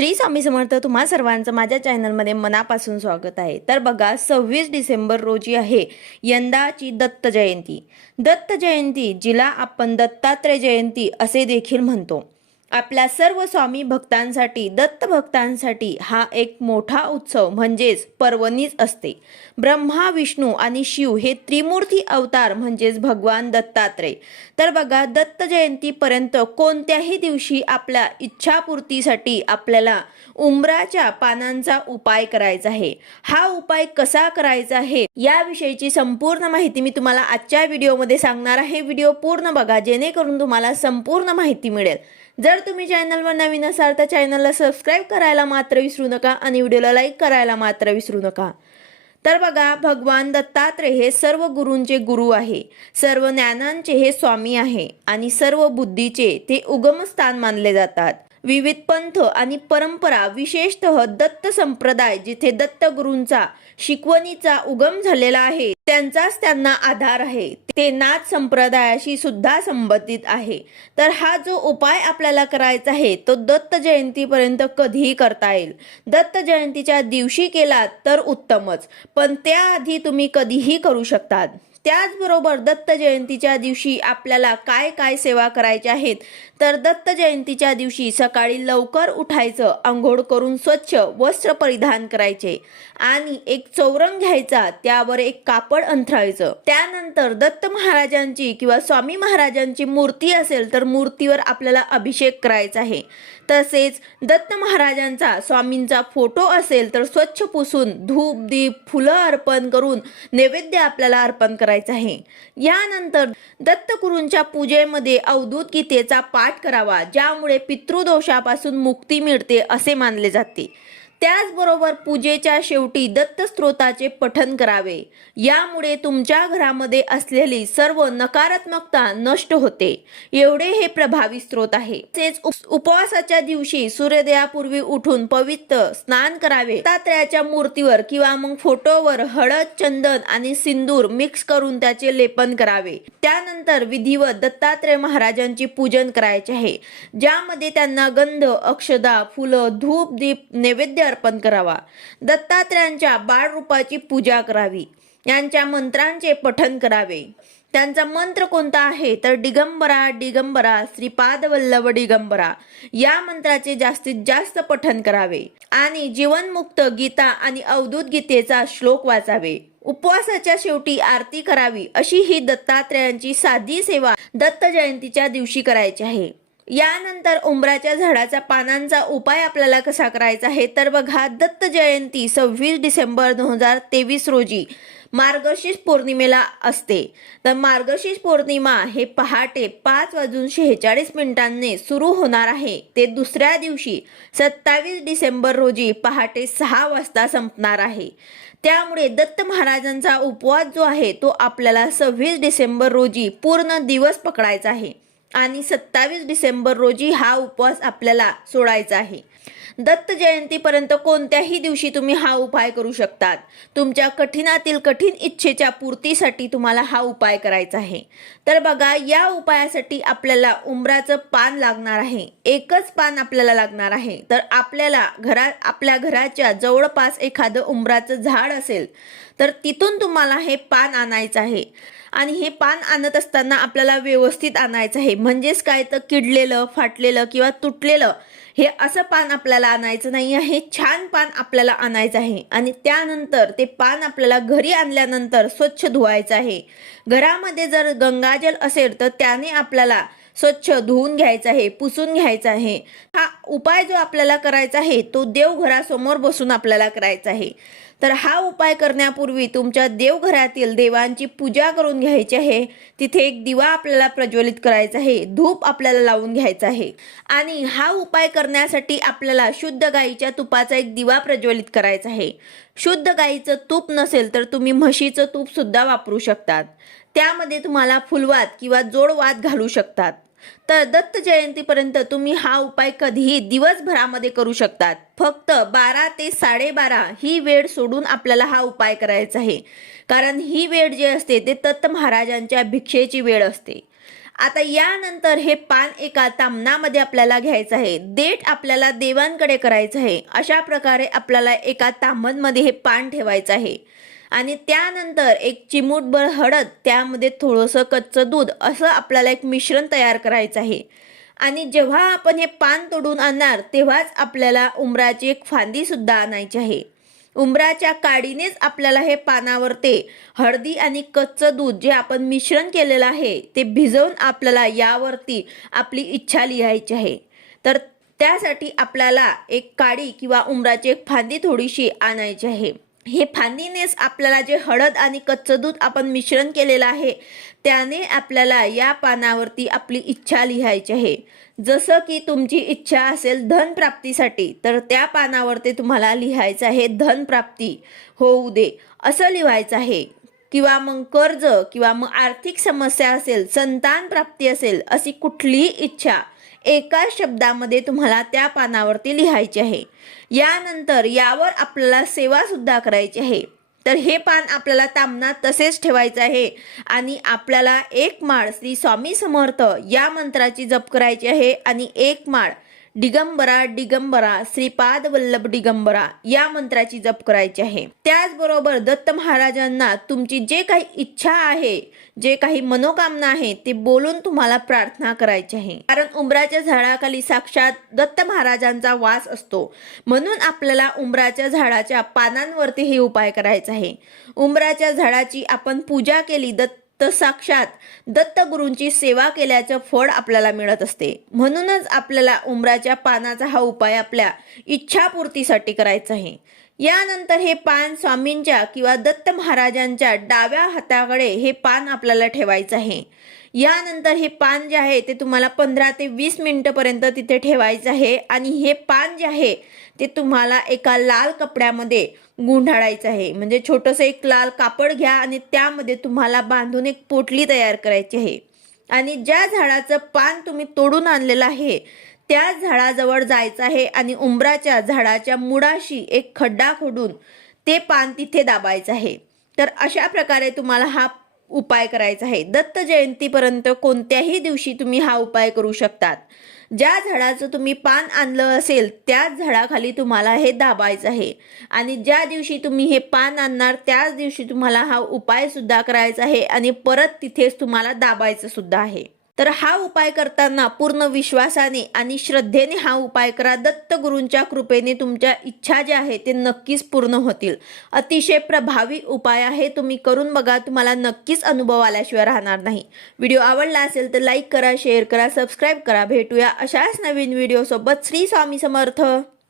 श्री स्वामी समर्थ तुम्हा सर्वांचं माझ्या चॅनलमध्ये मनापासून स्वागत आहे. तर बघा सव्वीस डिसेंबर रोजी आहे यंदाची दत्त जयंती. दत्त जयंती जिला आपण दत्तात्रय जयंती असे देखील म्हणतो. आपल्या सर्व स्वामी भक्तांसाठी दत्त भक्तांसाठी हा एक मोठा उत्सव म्हणजेच पर्वणीच असते. ब्रह्मा विष्णू आणि शिव हे त्रिमूर्ती अवतार म्हणजेच भगवान दत्तात्रय. तर बघा दत्त जयंतीपर्यंत कोणत्याही दिवशी आपल्या इच्छापूर्तीसाठी आपल्याला उंबराच्या पानांचा उपाय करायचा आहे. हा उपाय कसा करायचा आहे याविषयीची संपूर्ण माहिती मी तुम्हाला आजच्या व्हिडिओमध्ये सांगणार आहे. व्हिडिओ पूर्ण बघा जेणेकरून तुम्हाला संपूर्ण माहिती मिळेल. जर तुम्ही चॅनलवर नवीन असाल तर चॅनलला सबस्क्राईब करायला मात्र विसरू नका आणि व्हिडिओला लाईक करायला मात्र विसरू नका. तर बघा भगवान दत्तात्रय हे सर्व गुरूंचे गुरु आहे. सर्व ज्ञानांचे हे स्वामी आहे आणि सर्व बुद्धीचे ते उगमस्थान मानले जातात. विविध पंथ आणि परंपरा विशेषतः दत्त संप्रदाय जिथे दत्तगुरूंचा शिकवणीचा उगम झालेला आहे त्यांचाच त्यांना आधार आहे. ते नाथ संप्रदायाशी सुद्धा संबंधित आहे. तर हा जो उपाय आपल्याला करायचा आहे तो दत्त जयंतीपर्यंत कधीही करता येईल. दत्त जयंतीच्या दिवशी केला तर उत्तमच पण त्याआधी तुम्ही कधीही करू शकतात. त्याचबरोबर दत्त जयंतीच्या दिवशी आपल्याला काय काय सेवा करायच्या आहेत तर दत्त जयंतीच्या दिवशी सकाळी लवकर उठायचं आंघोळ करून स्वच्छ वस्त्र परिधान करायचे आणि एक चौरंग घ्यायचा त्यावर एक कापड अंथरायचं. त्यानंतर दत्त महाराजांची किंवा स्वामी महाराजांची मूर्ती असेल तर मूर्तीवर आपल्याला अभिषेक करायचा आहे. तसेच दत्त महाराजांचा स्वामींचा फोटो असेल तर स्वच्छ पुसून धूप दीप फुलं अर्पण करून नैवेद्य आपल्याला अर्पण करायचं. आहे. यानंतर दत्तगुरूंच्या पूजेमध्ये अवधूत गीतेचा पाठ करावा ज्यामुळे पितृदोषापासून मुक्ती मिळते असे मानले जाते. त्याचबरोबर पूजेच्या शेवटी दत्तस्त्रोताचे पठन करावे. यामुळे तुमच्या घरामध्ये असलेली सर्व नकारात्मकता नष्ट होते. एवढे हे प्रभावी स्त्रोत आहे. तसेच उपवासाच्या दिवशी सूर्योदयापूर्वी उठून पवित्र स्नान करावे. दत्तात्रयाच्या मूर्तीवर किंवा मग फोटोवर हळद चंदन आणि सिंदूर मिक्स करून त्याचे लेपन करावे. त्यानंतर विधिवत दत्तात्रय महाराजांची पूजन करायचे आहे. ज्यामध्ये त्यांना गंध अक्षदा फुलं धूप दीप नैवेद्य अर्पण करावा. दत्तात्रयांच्या बाळरूपाची पूजा करावी. यांच्या मंत्रांचे पठन करावे. त्यांचा मंत्र कोणता आहे? तर दिगंबरा दिगंबरा श्रीपाद वल्लभ दिगंबरा. या मंत्राचे जास्तीत जास्त पठन करावे. आणि जीवनमुक्त गीता आणि अवधूत गीतेचा श्लोक वाचावे. उपवासाच्या शेवटी आरती करावी. अशी ही दत्तात्रयांची साधी सेवा दत्त जयंतीच्या दिवशी करायची आहे. यानंतर उंबराच्या झाडाचा पानांचा उपाय आपल्याला कसा करायचा आहे? तर बघा दत्त जयंती सव्वीस डिसेंबर दोन हजार तेवीस रोजी मार्गशीर्ष पौर्णिमेला असते. तर मार्गशीर्ष पौर्णिमा हे पहाटे पाच वाजून शेहेचाळीस मिनिटांनी सुरू होणार आहे. ते दुसऱ्या दिवशी सत्तावीस डिसेंबर रोजी पहाटे सहा वाजता संपणार आहे. त्यामुळे दत्त महाराजांचा उपवास जो आहे तो आपल्याला सव्वीस डिसेंबर रोजी पूर्ण दिवस पकडायचा आहे. आणि सत्तावीस डिसेंबर रोजी हा उपवास आपल्याला सोडायचा आहे. दत्त जयंतीपर्यंत कोणत्याही दिवशी तुम्ही हा उपाय करू शकतात. तुमच्या कठीणातील कठीण इच्छेच्या पूर्तीसाठी तुम्हाला हा उपाय करायचा आहे. तर बघा या उपायासाठी आपल्याला उंबराचं पान लागणार आहे. एकच पान आपल्याला लागणार आहे. तर आपल्याला घरा आपल्या घराच्या जवळपास एखादं उंबराचं झाड असेल तर तिथून तुम्हाला हे पान आणायचं आहे. आणि हे पान आणत असताना आपल्याला व्यवस्थित आणायचं आहे. म्हणजेच काय? तर किडलेलं फाटलेलं किंवा तुटलेलं हे असं पान आपल्याला आणायचं नाही आहे. छान पान आपल्याला आणायचं आहे. आणि त्यानंतर ते पान आपल्याला घरी आणल्यानंतर स्वच्छ धुवायचं आहे. घरामध्ये जर गंगाजल असेल तर त्याने आपल्याला स्वच्छ धुवून घ्यायचं आहे पुसून घ्यायचं आहे. हा उपाय जो आपल्याला करायचा आहे तो देवघरासमोर बसून आपल्याला करायचा आहे. तर हा उपाय करण्यापूर्वी तुमच्या देवघरातील देवांची पूजा करून घ्यायची आहे. तिथे एक दिवा आपल्याला प्रज्वलित करायचा आहे धूप आपल्याला लावून घ्यायचा आहे. आणि हा उपाय करण्यासाठी आपल्याला शुद्ध गाईच्या तुपाचा एक दिवा प्रज्वलित करायचा आहे. शुद्ध गाईचं तूप नसेल तर तुम्ही म्हशीचं तूपसुद्धा वापरू शकतात. त्यामध्ये तुम्हाला फुलवात किंवा जोडवात घालू शकतात. तर दत्त जयंतीपर्यंत तुम्ही हा उपाय कधीही दिवसभरामध्ये करू शकतात. फक्त बारा ते साडेबारा ही वेळ सोडून आपल्याला हा उपाय करायचा आहे. कारण ही वेळ जी असते ते दत्त महाराजांच्या भिक्षेची वेळ असते. आता यानंतर हे पान एका तामणामध्ये आपल्याला घ्यायचं आहे. देठ आपल्याला देवांकडे करायचं आहे. अशा प्रकारे आपल्याला एका तांबणमध्ये हे पान ठेवायचं आहे. आणि त्यानंतर एक चिमूटभर हळद त्यामध्ये थोडंसं कच्चं दूध असं आपल्याला एक मिश्रण तयार करायचं आहे. आणि जेव्हा आपण हे पान तोडून आणणार तेव्हाच आपल्याला उमराची एक फांदीसुद्धा आणायची आहे. उंबराच्या काडीनेच आपल्याला हे पानावर ते हळदी आणि कच्चं दूध जे आपण मिश्रण केलेलं आहे ते भिजवून आपल्याला यावरती आपली इच्छा लिहायची आहे. तर त्यासाठी आपल्याला एक काडी किंवा उंबराची एक फांदी थोडीशी आणायची आहे. हे फांदीनेच आपल्याला जे हळद आणि कच्चं दूध आपण मिश्रण केलेलं आहे त्याने आपल्याला या पानावरती आपली इच्छा लिहायची आहे. जसं की तुमची इच्छा असेल धन प्राप्तीसाठी तर त्या पानावरती तुम्हाला लिहायचं आहे धन प्राप्ती. होऊ दे असं लिहायचं आहे. किंवा मग कर्ज किंवा मग आर्थिक समस्या असेल संतान प्राप्ती असेल अशी कुठलीही इच्छा एका शब्दामध्ये तुम्हाला त्या पानावरती लिहायचे आहे. यानंतर यावर आपल्याला सेवासुद्धा करायची आहे. तर हे पान आपल्याला तामना तसेच ठेवायचं आहे आणि आपल्याला एक माळ श्री स्वामी समर्थ या मंत्राची जप करायची आहे आणि एक माळ दिगंबरा डिगंबरा श्रीपाद वल्लभ डिगंबरा या मंत्राची जप करायची आहे. त्याचबरोबर दत्त महाराजांना तुमची जे काही इच्छा आहे जे काही मनोकामना आहे ते बोलून तुम्हाला प्रार्थना करायची आहे. कारण उंबराच्या झाडाखाली साक्षात दत्त महाराजांचा वास असतो. म्हणून आपल्याला उंबराच्या झाडाच्या पानांवरती हे उपाय करायचा आहे. उंबराच्या झाडाची आपण पूजा केली दत्त तर साक्षात दत्तगुरूंची सेवा केल्याचं फळ आपल्याला मिळत असते. म्हणूनच आपल्याला उमराच्या पानाचा हा उपाय आपल्या इच्छापूर्तीसाठी करायचा आहे. यानंतर हे पान स्वामींच्या किंवा दत्त महाराजांच्या डाव्या हाताकडे हे पान आपल्याला ठेवायचं आहे. यानंतर हे पान जे आहे ते तुम्हाला पंधरा ते वीस मिनटंपर्यंत तिथे ठेवायचं आहे आणि हे पान जे आहे ते तुम्हाला एका लाल कपड्यामध्ये गुंढाळायचं आहे. म्हणजे छोटंसं एक लाल कापड घ्या आणि त्यामध्ये तुम्हाला बांधून एक पोटली तयार करायची आहे. आणि ज्या झाडाचं पान तुम्ही तोडून आणलेलं आहे त्या झाडाजवळ जायचं आहे आणि उंबराच्या झाडाच्या मुळाशी एक खड्डा खोडून ते पान तिथे दाबायचं आहे. तर अशा प्रकारे तुम्हाला हा उपाय करायचा आहे. दत्त जयंतीपर्यंत कोणत्याही दिवशी तुम्ही हा उपाय करू शकतात. ज्या झाडाचं तुम्ही पान आणलं असेल त्याच झाडाखाली तुम्हाला हे दाबायचं आहे. आणि ज्या दिवशी तुम्ही हे पान आणणार त्याच दिवशी तुम्हाला हा उपाय सुद्धा करायचा आहे आणि परत तिथेच तुम्हाला दाबायचं सुद्धा आहे. तर हा उपाय करताना पूर्ण विश्वासाने आणि श्रद्धेने हा उपाय करा. दत्तगुरूंच्या कृपेने तुमच्या इच्छा ज्या आहे ते नक्कीच पूर्ण होतील. अतिशय प्रभावी उपाय आहे. तुम्ही करून बघा तुम्हाला नक्कीच अनुभव आल्याशिवाय राहणार नाही. व्हिडिओ आवडला असेल तर लाईक करा शेअर करा सबस्क्राईब करा. भेटूया अशाच नवीन व्हिडिओसोबत. श्री स्वामी समर्थ.